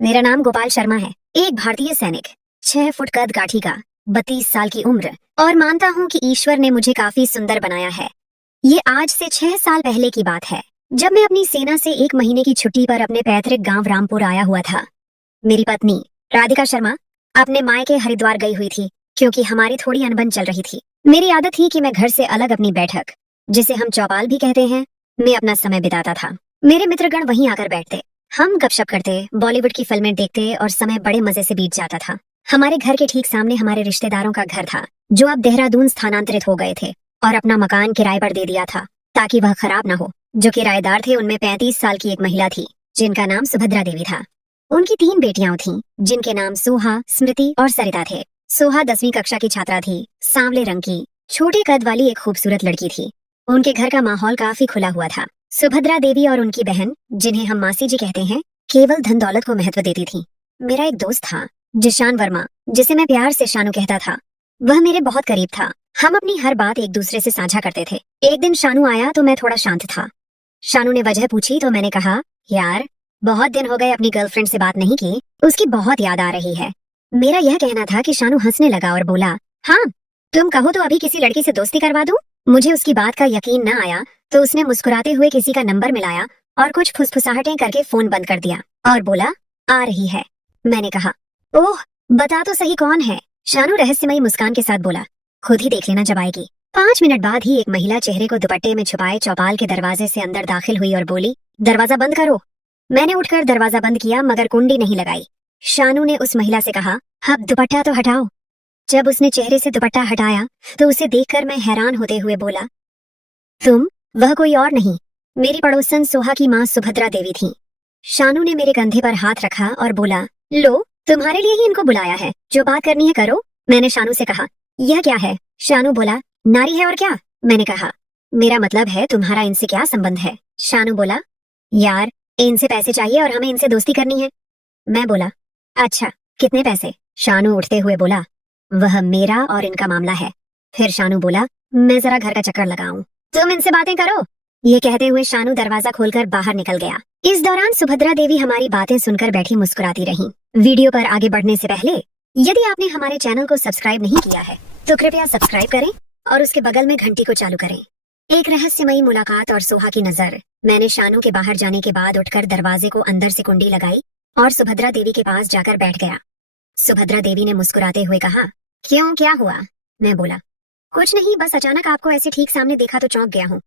मेरा नाम गोपाल शर्मा है। एक भारतीय सैनिक, 6 फुट कद काठी का, 32 साल की उम्र, और मानता हूँ कि ईश्वर ने मुझे काफी सुंदर बनाया है। ये आज से 6 साल पहले की बात है, जब मैं अपनी सेना से 1 महीने की छुट्टी पर अपने पैतृक गांव रामपुर आया हुआ था। मेरी पत्नी राधिका शर्मा अपने मायके हरिद्वार गई हुई थी, क्योंकि हमारी थोड़ी अनबन चल रही थी। मेरी आदत थी कि मैं घर से अलग अपनी बैठक, जिसे हम चौपाल भी कहते हैं, में अपना समय बिताता था। मेरे मित्रगण वहीं आकर बैठते, हम गपशप करते, बॉलीवुड की फिल्में देखते और समय बड़े मजे से बीत जाता था। हमारे घर के ठीक सामने हमारे रिश्तेदारों का घर था, जो अब देहरादून स्थानांतरित हो गए थे और अपना मकान किराए पर दे दिया था, ताकि वह खराब न हो। जो किराएदार थे उनमें 35 साल की एक महिला थी, जिनका नाम सुभद्रा देवी था। उनकी 3 बेटियां थीं, जिनके नाम सोहा, स्मृति और सरिता थे। सोहा 10वीं कक्षा की छात्रा थी, सांवले रंग की, छोटे कद वाली एक खूबसूरत लड़की थी। उनके घर का माहौल काफी खुला हुआ था। सुभद्रा देवी और उनकी बहन, जिन्हें हम मासी जी कहते हैं, केवल धन दौलत को महत्व देती थी। मेरा एक दोस्त था, जिशान वर्मा, जिसे मैं प्यार से शानू कहता था। वह मेरे बहुत करीब था। हम अपनी हर बात एक दूसरे से साझा करते थे। एक दिन शानू आया तो मैं थोड़ा शांत था। शानू ने वजह पूछी तो मैंने कहा, यार बहुत दिन हो गए अपनी गर्लफ्रेंड से बात नहीं की, उसकी बहुत याद आ रही है। मेरा यह कहना था कि शानू हंसने लगा और बोला, हाँ तुम कहो तो अभी किसी लड़की से दोस्ती करवा दूं। मुझे उसकी बात का यकीन न आया तो उसने मुस्कुराते हुए किसी का नंबर मिलाया और कुछ फुसफुसाहटें करके फोन बंद कर दिया और बोला, आ रही है। मैंने कहा, ओह बता तो सही कौन है। शानू रहस्यमयी मुस्कान के साथ बोला, खुद ही देख लेना जब आएगी। 5 मिनट बाद ही एक महिला चेहरे को दुपट्टे में छुपाए चौपाल के दरवाजे से अंदर दाखिल हुई और बोली, दरवाजा बंद करो। मैंने उठकर दरवाजा बंद किया, मगर कुंडी नहीं लगाई। शानू ने उस महिला से कहा, अब दुपट्टा तो हटाओ। जब उसने चेहरे से दुपट्टा हटाया तो उसे देखकर मैं हैरान होते हुए बोला, तुम, वह कोई और नहीं, मेरी पड़ोसन सोहा की माँ सुभद्रा देवी थी। शानू ने मेरे कंधे पर हाथ रखा और बोला, लो तुम्हारे लिए ही इनको बुलाया है, जो बात करनी है करो। मैंने शानू से कहा, यह क्या है। शानू बोला, नारी है और क्या। मैंने कहा, मेरा मतलब है तुम्हारा इनसे क्या संबंध है। शानू बोला, यार इनसे पैसे चाहिए और हमें इनसे दोस्ती करनी है। मैं बोला, अच्छा कितने पैसे। शानू उठते हुए बोला, वह मेरा और इनका मामला है। फिर शानू बोला, मैं जरा घर का चक्कर लगाऊं, तुम इनसे बातें करो। ये कहते हुए शानू दरवाजा खोलकर बाहर निकल गया। इस दौरान सुभद्रा देवी हमारी बातें सुनकर बैठी मुस्कुराती रहीं। वीडियो पर आगे बढ़ने से पहले, यदि आपने हमारे चैनल को सब्सक्राइब नहीं किया है तो कृपया सब्सक्राइब करें और उसके बगल में घंटी को चालू करें। एक रहस्यमयी मुलाकात और सोहा की नजर। मैंने शानू के बाहर जाने के बाद उठकर दरवाजे को अंदर से कुंडी लगाई और सुभद्रा देवी के पास जाकर बैठ गया। सुभद्रा देवी ने मुस्कुराते हुए कहा, क्यों क्या हुआ। मैं बोला, कुछ नहीं, बस अचानक आपको ऐसे ठीक सामने देखा तो चौंक गया हूँ।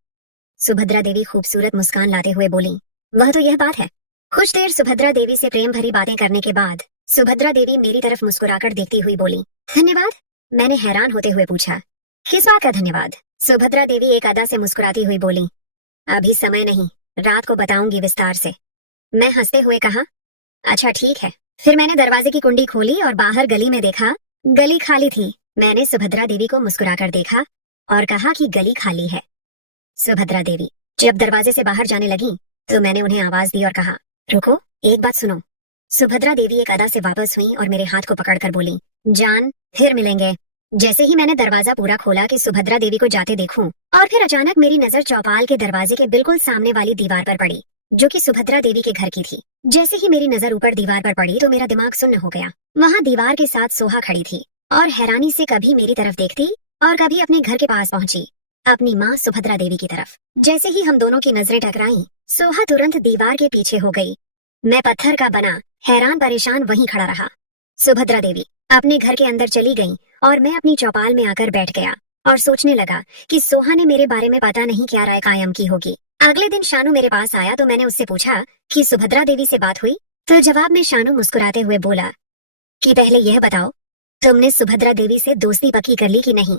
सुभद्रा देवी खूबसूरत मुस्कान लाते हुए बोली, वह तो यह बात है। कुछ देर सुभद्रा देवी से प्रेम भरी बातें करने के बाद सुभद्रा देवी मेरी तरफ मुस्कुराकर देखती हुई बोली, धन्यवाद। मैंने हैरान होते हुए पूछा, किस बात का धन्यवाद। सुभद्रा देवी एक अदा से मुस्कुराती हुई बोली, अभी समय नहीं, रात को बताऊंगी विस्तार से। मैं हंसते हुए कहा, अच्छा ठीक है। फिर मैंने दरवाजे की कुंडी खोली और बाहर गली में देखा, गली खाली थी। मैंने सुभद्रा देवी को मुस्कुराकर देखा और कहा कि गली खाली है। सुभद्रा देवी जब दरवाजे से बाहर जाने लगी तो मैंने उन्हें आवाज दी और कहा, रुको एक बात सुनो। सुभद्रा देवी एक अदा से वापस हुई और मेरे हाथ को पकड़कर बोली, जान फिर मिलेंगे। जैसे ही मैंने दरवाजा पूरा खोला कि सुभद्रा देवी को जाते देखूं, और फिर अचानक मेरी नजर चौपाल के दरवाजे के बिल्कुल सामने वाली दीवार पर पड़ी, जो कि सुभद्रा देवी के घर की थी। जैसे ही मेरी नजर ऊपर दीवार पर पड़ी तो मेरा दिमाग सुन्न हो गया। वहाँ दीवार के साथ सोहा खड़ी थी और हैरानी से कभी मेरी तरफ देखती और कभी अपने घर के पास पहुंची, अपनी माँ सुभद्रा देवी की तरफ। जैसे ही हम दोनों की नजरें टकराईं, सोहा तुरंत दीवार के पीछे हो गई। मैं पत्थर का बना हैरान परेशान वहीं खड़ा रहा। सुभद्रा देवी अपने घर के अंदर चली गई और मैं अपनी चौपाल में आकर बैठ गया और सोचने लगा कि सोहा ने मेरे बारे में पता नहीं क्या राय कायम की होगी। अगले दिन शानू मेरे पास आया तो मैंने उससे पूछा कि सुभद्रा देवी से बात हुई। तो जवाब में शानू मुस्कुराते हुए बोला कि पहले यह बताओ, तुमने सुभद्रा देवी से दोस्ती पक्की कर ली कि नहीं।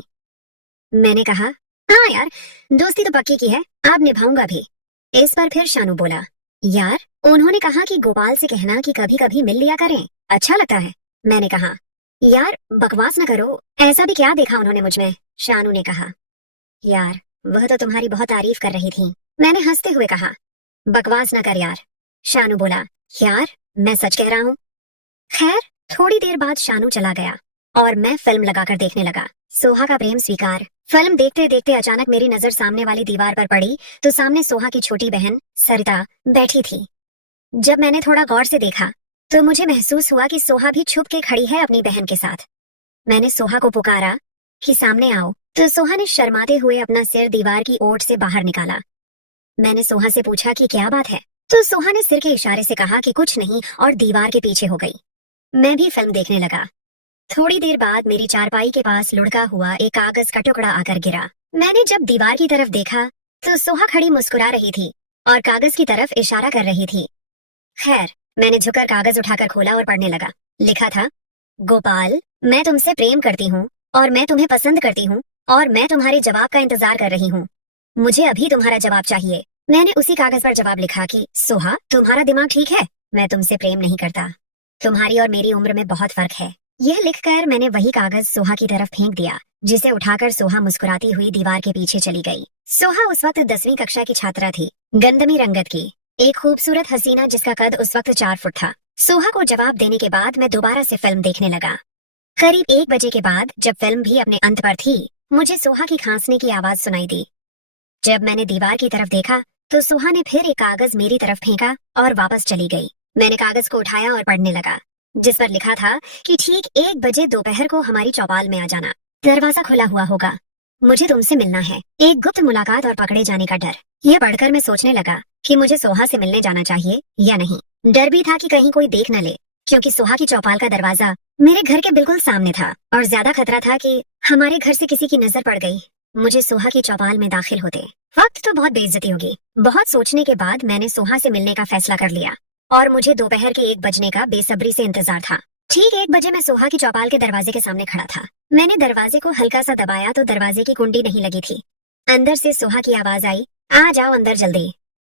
मैंने कहा, हाँ यार दोस्ती तो पक्की की है, अब निभाऊंगा भी। इस पर फिर शानू बोला, यार उन्होंने कहा कि गोपाल से कहना कि कभी कभी मिल लिया करें, अच्छा लगता है। मैंने कहा, यार बकवास न करो, ऐसा भी क्या देखा उन्होंने मुझ में। शानू ने कहा, यार वह तो तुम्हारी बहुत तारीफ कर रही थी। मैंने हंसते हुए कहा, बकवास न कर यार। शानू बोला, यार मैं सच कह रहा हूँ। खैर थोड़ी देर बाद शानू चला गया और मैं फिल्म लगाकर देखने लगा, सोहा का प्रेम स्वीकार। फिल्म देखते देखते अचानक मेरी नजर सामने वाली दीवार पर पड़ी तो सामने सोहा की छोटी बहन सरिता बैठी थी। जब मैंने थोड़ा गौर से देखा तो मुझे महसूस हुआ कि सोहा भी छुप के खड़ी है अपनी बहन के साथ। मैंने सोहा को पुकारा कि सामने आओ, तो सोहा ने शर्माते हुए अपना सिर दीवार की ओट से बाहर निकाला। मैंने सोहा से पूछा कि क्या बात है, तो सोहा ने सिर के इशारे से कहा कि कुछ नहीं, और दीवार के पीछे हो गई। मैं भी फिल्म देखने लगा। थोड़ी देर बाद मेरी चारपाई के पास लुढ़का हुआ एक कागज का टुकड़ा आकर गिरा। मैंने जब दीवार की तरफ देखा तो सोहा खड़ी मुस्कुरा रही थी और कागज की तरफ इशारा कर रही थी। खैर, मैंने झुककर कागज उठाकर खोला और पढ़ने लगा। लिखा था, गोपाल, मैं तुमसे प्रेम करती हूँ और मैं तुम्हें पसंद करती हूँ और मैं तुम्हारे जवाब का इंतजार कर रही हूँ। मुझे अभी तुम्हारा जवाब चाहिए। मैंने उसी कागज पर जवाब लिखा कि सोहा, तुम्हारा दिमाग ठीक है, मैं तुमसे प्रेम नहीं करता। तुम्हारी और मेरी उम्र में बहुत फर्क है। यह लिखकर मैंने वही कागज सोहा की तरफ फेंक दिया, जिसे उठाकर सोहा मुस्कुराती हुई दीवार के पीछे चली गई। सोहा उस वक्त 10वीं कक्षा की छात्रा थी, गंदमी रंगत की, एक खूबसूरत हसीना जिसका कद उस वक्त 4 फुट था। सोहा को जवाब देने के बाद मैं दोबारा से फिल्म देखने लगा। करीब 1 बजे के बाद, जब फिल्म भी अपने अंत पर थी, मुझे सोहा की खांसने की आवाज सुनाई दी। जब मैंने दीवार की तरफ देखा तो सोहा ने फिर एक कागज मेरी तरफ फेंका और वापस चली गई। मैंने कागज को उठाया और पढ़ने लगा, जिस पर लिखा था कि ठीक 1 बजे दोपहर को हमारी चौपाल में आ जाना। दरवाजा खुला हुआ होगा। मुझे तुमसे मिलना है। एक गुप्त मुलाकात और पकड़े जाने का डर। यह पढ़कर मैं सोचने लगा कि मुझे सोहा से मिलने जाना चाहिए या नहीं। डर भी था कि कहीं कोई देख न ले, क्योंकि सोहा की चौपाल का दरवाजा मेरे घर के बिल्कुल सामने था और ज्यादा खतरा था कि हमारे घर से किसी की नजर पड़ गई मुझे सोहा की चौपाल में दाखिल होते वक्त तो बहुत बेइज्जती होगी। बहुत सोचने के बाद मैंने सोहा से मिलने का फैसला कर लिया और मुझे दोपहर के 1 बजने का बेसब्री से इंतजार था। ठीक 1 बजे मैं सोहा की चौपाल के दरवाजे के सामने खड़ा था। मैंने दरवाजे को हल्का सा दबाया तो दरवाजे की कुंडी नहीं लगी थी। अंदर से सोहा की आवाज आई, आ जाओ अंदर जल्दी।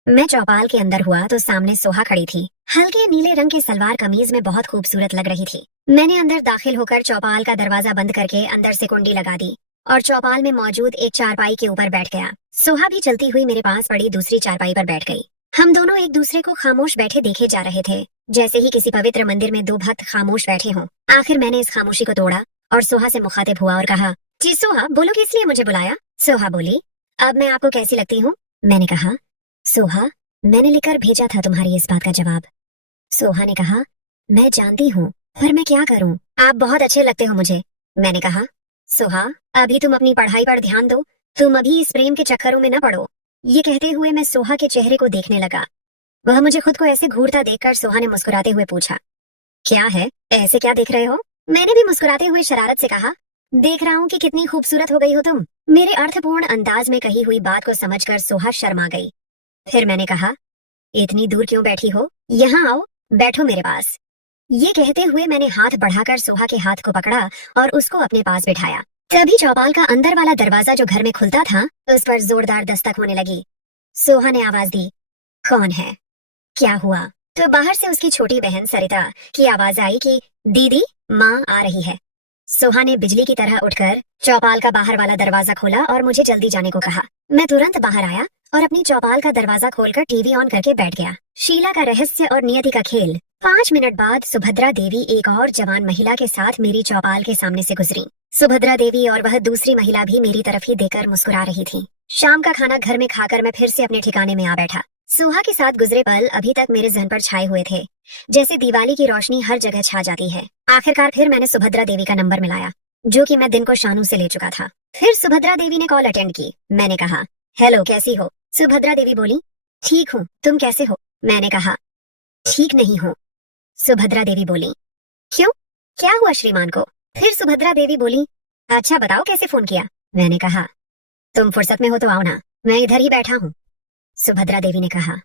मैं चौपाल के अंदर हुआ तो सामने सोहा खड़ी थी। हल्के नीले रंग के सलवार कमीज में बहुत खूबसूरत लग रही थी। मैंने अंदर दाखिल होकर चौपाल का दरवाजा बंद करके अंदर से कुंडी लगा दी और चौपाल में मौजूद एक चारपाई के ऊपर बैठ गया। सोहा भी चलती हुई मेरे पास पड़ी दूसरी चारपाई पर बैठ गई। हम दोनों एक दूसरे को खामोश बैठे देखे जा रहे थे, जैसे ही किसी पवित्र मंदिर में 2 भक्त खामोश बैठे हों। आखिर मैंने इस खामोशी को तोड़ा और सोहा से मुखातिब हुआ और कहा, जी सोहा, बोलो किस लिए मुझे बुलाया? सोहा बोली, अब मैं आपको कैसी लगती हूँ? मैंने कहा, सोहा, मैंने लिखकर भेजा था तुम्हारी इस बात का जवाब। सोहा ने कहा, मैं जानती हूँ, पर मैं क्या करूँ? आप बहुत अच्छे लगते हो मुझे। मैंने कहा, सोहा, अभी तुम अपनी पढ़ाई पर ध्यान दो, तुम अभी इस प्रेम के चक्करों में न पड़ो। ये कहते हुए मैं सोहा के चेहरे को देखने लगा। वह मुझे खुद को ऐसे घूरता देखकर सोहा ने मुस्कुराते हुए पूछा, क्या है, ऐसे क्या देख रहे हो? मैंने भी मुस्कुराते हुए शरारत से कहा, देख रहा हूँ कि कितनी खूबसूरत हो गई हो तुम। मेरे अर्थपूर्ण अंदाज में कही हुई बात को समझकर सोहा शर्मा गई। फिर मैंने कहा, इतनी दूर क्यों बैठी हो? यहाँ आओ, बैठो मेरे पास। ये कहते हुए मैंने हाथ बढ़ाकर सोहा के हाथ को पकड़ा और उसको अपने पास बिठाया। तभी चौपाल का अंदर वाला दरवाजा जो घर में खुलता था, उस पर जोरदार दस्तक होने लगी। सोहा ने आवाज दी, कौन है? क्या हुआ? तो बाहर से उसकी छोटी बहन सरिता की आवाज आई कि दीदी, माँ आ रही है। सोहा ने बिजली की तरह उठकर चौपाल का बाहर वाला दरवाजा खोला और मुझे जल्दी जाने को कहा। मैं तुरंत बाहर आया और अपनी चौपाल का दरवाजा खोलकर टीवी ऑन करके बैठ गया। शीला का रहस्य और नियति का खेल। 5 मिनट बाद सुभद्रा देवी एक और जवान महिला के साथ मेरी चौपाल के सामने से गुजरी। सुभद्रा देवी और वह दूसरी महिला भी मेरी तरफ ही देखकर मुस्कुरा रही थी। शाम का खाना घर में खाकर मैं फिर से अपने ठिकाने में आ बैठा। सोहा के साथ गुजरे पल अभी तक मेरे जहन पर छाए हुए थे, जैसे दिवाली की रोशनी हर जगह छा जाती है। आखिरकार फिर मैंने सुभद्रा देवी का नंबर मिलाया, जो कि मैं दिन को शानू से ले चुका था। फिर सुभद्रा देवी ने कॉल अटेंड की। मैंने कहा, हेलो, कैसी हो? सुभद्रा देवी बोली, ठीक हूँ, तुम कैसे हो? मैंने कहा, ठीक नहीं हूँ। सुभद्रा देवी बोली, क्यों, क्या हुआ श्रीमान को? फिर सुभद्रा देवी बोली, अच्छा बताओ कैसे फोन किया? मैंने कहा, तुम फुर्सत में हो तो आओ ना, मैं इधर ही बैठा हूँ। सुभद्रा देवी ने कहा,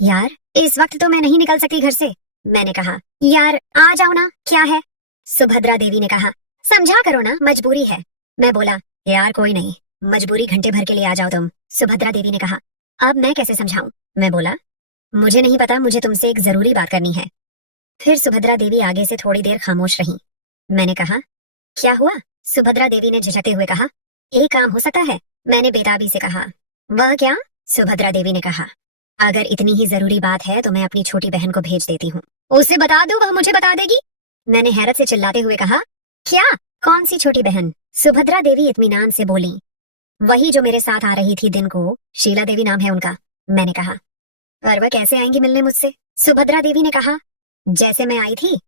यार इस वक्त तो मैं नहीं निकल सकती घर से। मैंने कहा, यार आ जाओ ना, क्या है? सुभद्रा देवी ने कहा, समझा करो ना, मजबूरी है। मैं बोला, यार कोई नहीं, मजबूरी घंटे भर के लिए आ जाओ तुम। सुभद्रा देवी ने कहा, अब मैं कैसे समझाऊं? मैं बोला, मुझे नहीं पता, मुझे तुमसे एक जरूरी बात करनी है। फिर सुभद्रा देवी आगे से थोड़ी देर खामोश रही। मैंने कहा, क्या हुआ? सुभद्रा देवी ने झिझकते हुए कहा, एक काम हो सकता है। मैंने बेताबी से कहा, वह क्या? सुभद्रा देवी ने कहा, अगर इतनी ही जरूरी बात है तो मैं अपनी छोटी बहन को भेज देती हूँ, उसे बता दो, वह मुझे बता देगी। मैंने हैरत से चिल्लाते हुए कहा, क्या? कौन सी छोटी बहन? सुभद्रा देवी इत्मीनान से बोली, वही जो मेरे साथ आ रही थी दिन को, शीला देवी नाम है उनका। मैंने कहा, पर वह कैसे आएंगी मिलने मुझसे? सुभद्रा देवी ने कहा, जैसे मैं आई थी।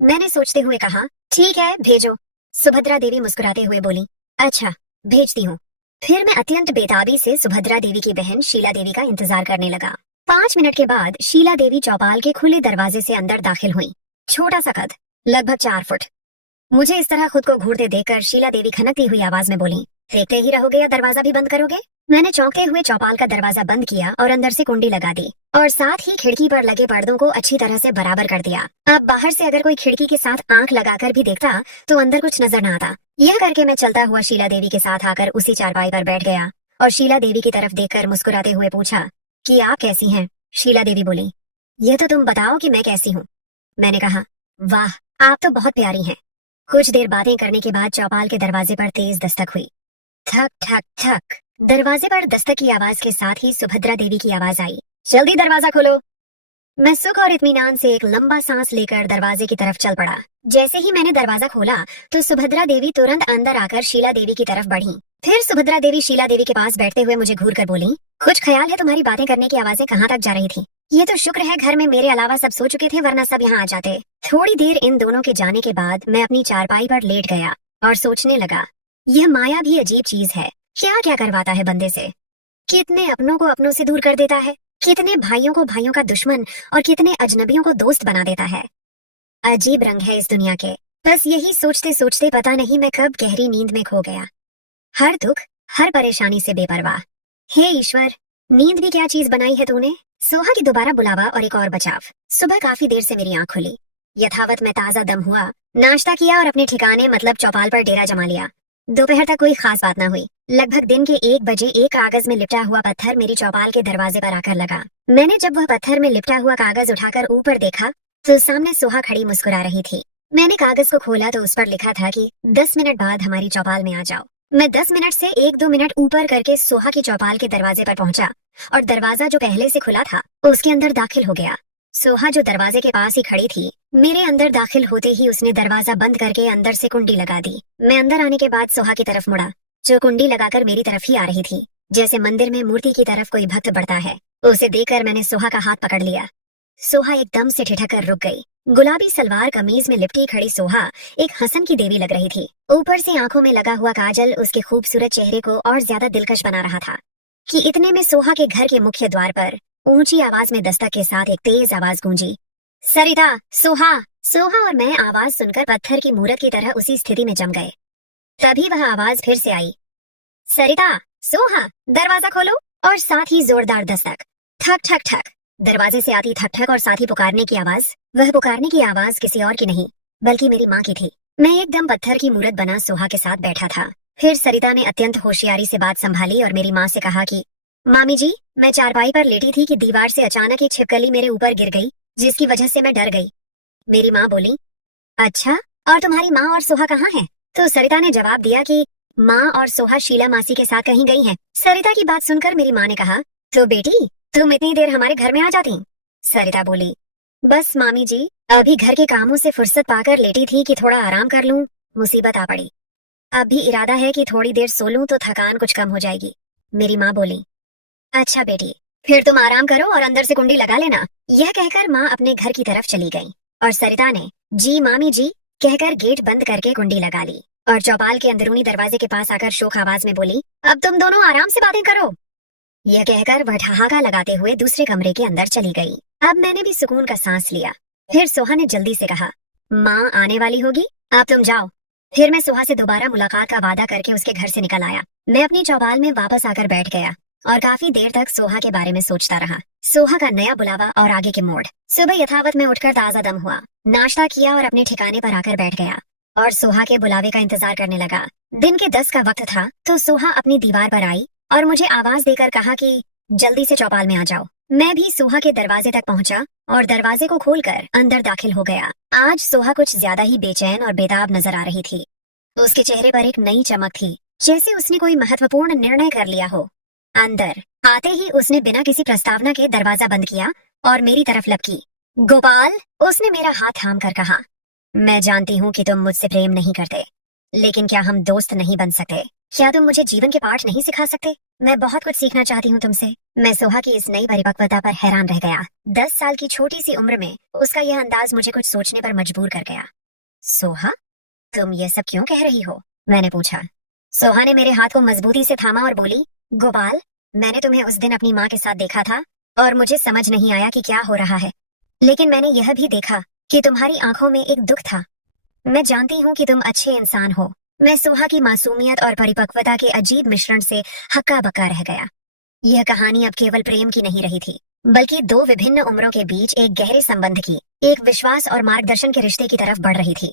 मैंने सोचते हुए कहा, ठीक है भेजो। सुभद्रा देवी मुस्कुराते हुए बोली, अच्छा भेजती हूँ। फिर मैं अत्यंत बेताबी से सुभद्रा देवी की बहन शीला देवी का इंतजार करने लगा। 5 मिनट के बाद शीला देवी चौपाल के खुले दरवाजे से अंदर दाखिल हुई। छोटा सा कद, लगभग 4 फुट। मुझे इस तरह खुद को घूरते देखकर शीला देवी खनकती हुई आवाज में बोली, देखते ही रहोगे या दरवाजा भी बंद करोगे? मैंने चौंकते हुए चौपाल का दरवाजा बंद किया और अंदर से कुंडी लगा दी और साथ ही खिड़की पर लगे पर्दों को अच्छी तरह से बराबर कर दिया। अब बाहर से अगर कोई खिड़की के साथ आंख लगाकर भी देखता तो अंदर कुछ नजर न आता। यह करके मैं चलता हुआ शीला देवी के साथ आकर उसी चारपाई पर बैठ गया और शीला देवी की तरफ देखकर मुस्कुराते हुए पूछा कि आप कैसी हैं? शीला देवी बोली, ये तो तुम बताओ कि मैं कैसी हूँ। मैंने कहा, वाह आप तो बहुत प्यारी हैं। कुछ देर बातें करने के बाद चौपाल के दरवाजे पर तेज दस्तक हुई। ठक ठक ठक। दरवाजे पर दस्तक की आवाज के साथ ही सुभद्रा देवी की आवाज आई, जल्दी दरवाजा खोलो। मैं सुख और इत्मीनान से एक लंबा सांस लेकर दरवाजे की तरफ चल पड़ा। जैसे ही मैंने दरवाजा खोला तो सुभद्रा देवी तुरंत अंदर आकर शीला देवी की तरफ बढ़ी। फिर सुभद्रा देवी शीला देवी के पास बैठते हुए मुझे घूर कर बोली, कुछ ख्याल है तुम्हारी बातें करने की आवाजें कहाँ तक जा रही थी? ये तो शुक्र है घर में मेरे अलावा सब सो चुके थे, वरना सब यहाँ आ जाते। थोड़ी देर इन दोनों के जाने के बाद मैं अपनी चारपाई पर लेट गया और सोचने लगा, यह माया भी अजीब चीज है, क्या क्या करवाता है बंदे से। कितने अपनों को अपनों से दूर कर देता है, कितने भाइयों को भाइयों का दुश्मन और कितने अजनबियों को दोस्त बना देता है। अजीब रंग है इस दुनिया के। बस यही सोचते सोचते पता नहीं मैं कब गहरी नींद में खो गया, हर दुख हर परेशानी से बेपरवाह। हे ईश्वर, नींद भी क्या चीज बनाई है तूने। सोहा की दोबारा बुलावा और एक और बचाव। सुबह काफी देर से मेरी आंख खुली। यथावत मैं ताजा दम हुआ, नाश्ता किया और अपने ठिकाने मतलब चौपाल पर डेरा जमा लिया। दोपहर तक कोई खास बात न हुई। लगभग दिन के 1 बजे एक कागज में लिपटा हुआ पत्थर मेरी चौपाल के दरवाजे पर आकर लगा। मैंने जब वह पत्थर में लिपटा हुआ कागज उठाकर ऊपर देखा तो सामने सोहा खड़ी मुस्कुरा रही थी। मैंने कागज को खोला तो उस पर लिखा था कि 10 मिनट बाद हमारी चौपाल में आ जाओ। मैं 10 मिनट से 1-2 मिनट ऊपर करके सोहा की चौपाल के दरवाजे पर पहुंचा और दरवाजा जो पहले से खुला था उसके अंदर दाखिल हो गया। सोहा जो दरवाजे के पास ही खड़ी थी, मेरे अंदर दाखिल होते ही उसने दरवाजा बंद करके अंदर से कुंडी लगा दी। मैं अंदर आने के बाद सोहा की तरफ मुड़ा, जो कुंडी लगाकर मेरी तरफ ही आ रही थी, जैसे मंदिर में मूर्ति की तरफ कोई भक्त बढ़ता है। उसे देखकर मैंने सोहा का हाथ पकड़ लिया। सोहा एकदम से ठिठक कर रुक गई। गुलाबी सलवार कमीज में लिपटी खड़ी सोहा एक हसन की देवी लग रही थी। ऊपर से आंखों में लगा हुआ काजल उसके खूबसूरत चेहरे को और ज्यादा दिलकश बना रहा था कि इतने में सोहा के घर के मुख्य द्वार पर ऊंची आवाज में दस्तक के साथ एक तेज आवाज गूंजी, सरिता, सोहा। सोहा और मैं आवाज सुनकर पत्थर की मूरत की तरह उसी स्थिति में जम गए। तभी वह आवाज फिर से आई, सरिता, सोहा, दरवाजा खोलो। और साथ ही जोरदार दस्तक, ठक ठक ठक। दरवाजे से आती ठक ठक और साथ ही पुकारने की आवाज। वह पुकारने की आवाज किसी और की नहीं बल्कि मेरी माँ की थी। मैं एकदम पत्थर की मूरत बना सोहा के साथ बैठा था। फिर सरिता ने अत्यंत होशियारी से बात संभाली और मेरी माँ से कहा कि मामी जी, मैं चारपाई पर लेटी थी कि दीवार से अचानक एक छिपकली मेरे ऊपर गिर गई, जिसकी वजह से मैं डर गई। मेरी माँ बोली, अच्छा, और तुम्हारी माँ और सोहा कहाँ हैं? तो सरिता ने जवाब दिया कि माँ और सोहा शीला मासी के साथ कहीं गई हैं। सरिता की बात सुनकर मेरी माँ ने कहा, तो बेटी तुम इतनी देर हमारे घर में आ जाती। सरिता बोली, बस मामी जी, अभी घर के कामों से फुर्सत पाकर लेटी थी कि थोड़ा आराम कर लूं, मुसीबत आ पड़ी। अब भी इरादा है कि थोड़ी देर सो लूं तो थकान कुछ कम हो जाएगी। मेरी माँ बोली, अच्छा बेटी, फिर तुम आराम करो और अंदर से कुंडी लगा लेना। यह कहकर माँ अपने घर की तरफ चली गई और सरिता ने जी मामी जी कहकर गेट बंद करके कुंडी लगा ली और चौपाल के अंदरूनी दरवाजे के पास आकर शोक आवाज में बोली, अब तुम दोनों आराम से बातें करो। यह कहकर वह ठहाका लगाते हुए दूसरे कमरे के अंदर चली गई। अब मैंने भी सुकून का सांस लिया। फिर सोहा ने जल्दी से कहा, माँ आने वाली होगी, अब तुम जाओ। फिर मैं सोहा से दोबारा मुलाकात का वादा करके उसके घर से निकल आया। मैं अपनी चौपाल में वापस आकर बैठ गया और काफी देर तक सोहा के बारे में सोचता रहा। सोहा का नया बुलावा और आगे के मोड़। सुबह यथावत में उठकर ताजा दम हुआ, नाश्ता किया और अपने ठिकाने पर आकर बैठ गया और सोहा के बुलावे का इंतजार करने लगा। दिन के 10 का वक्त था तो सोहा अपनी दीवार पर आई और मुझे आवाज देकर कहा कि जल्दी से चौपाल में आ जाओ। मैं भी सोहा के दरवाजे तक पहुंचा और दरवाजे को खोलकर अंदर दाखिल हो गया। आज सोहा कुछ ज्यादा ही बेचैन और बेताब नजर आ रही थी। उसके चेहरे पर एक नई चमक थी, जैसे उसने कोई महत्वपूर्ण निर्णय कर लिया हो। अंदर आते ही उसने बिना किसी प्रस्तावना के दरवाजा बंद किया और मेरी तरफ लपकी। गोपाल, उसने मेरा हाथ थाम कर कहा, मैं जानती हूँ कि तुम मुझसे प्रेम नहीं करते, लेकिन क्या हम दोस्त नहीं बन सकते? क्या तुम मुझे जीवन के पाठ नहीं सिखा सकते? मैं बहुत कुछ सीखना चाहती हूँ तुमसे। मैं सोहा की इस नई परिपक्वता पर हैरान रह गया। 10 साल की छोटी सी उम्र में उसका यह अंदाज मुझे कुछ सोचने पर मजबूर कर गया। सोहा, तुम ये सब क्यों कह रही हो? मैंने पूछा। सोहा ने मेरे हाथ को मजबूती से थामा और बोली, गोपाल, मैंने तुम्हें उस दिन अपनी माँ के साथ देखा था और मुझे समझ नहीं आया कि क्या हो रहा है, लेकिन मैंने यह भी देखा कि तुम्हारी आंखों में एक दुख था। मैं जानती हूँ कि तुम अच्छे इंसान हो। मैं सोहा की मासूमियत और परिपक्वता के अजीब मिश्रण से हक्का बक्का रह गया। यह कहानी अब केवल प्रेम की नहीं रही थी, बल्कि दो विभिन्न उम्रों के बीच एक गहरे संबंध की, एक विश्वास और मार्गदर्शन के रिश्ते की तरफ बढ़ रही थी।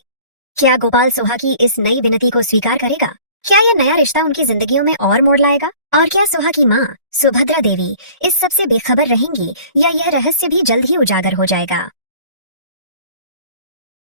क्या गोपाल सोहा की इस नई विनती को स्वीकार करेगा? क्या यह नया रिश्ता उनकी जिंदगियों में और मोड़ लाएगा? और क्या सोहा की माँ सुभद्रा देवी इस सब से बेखबर रहेंगी, या यह रहस्य भी जल्द ही उजागर हो जाएगा?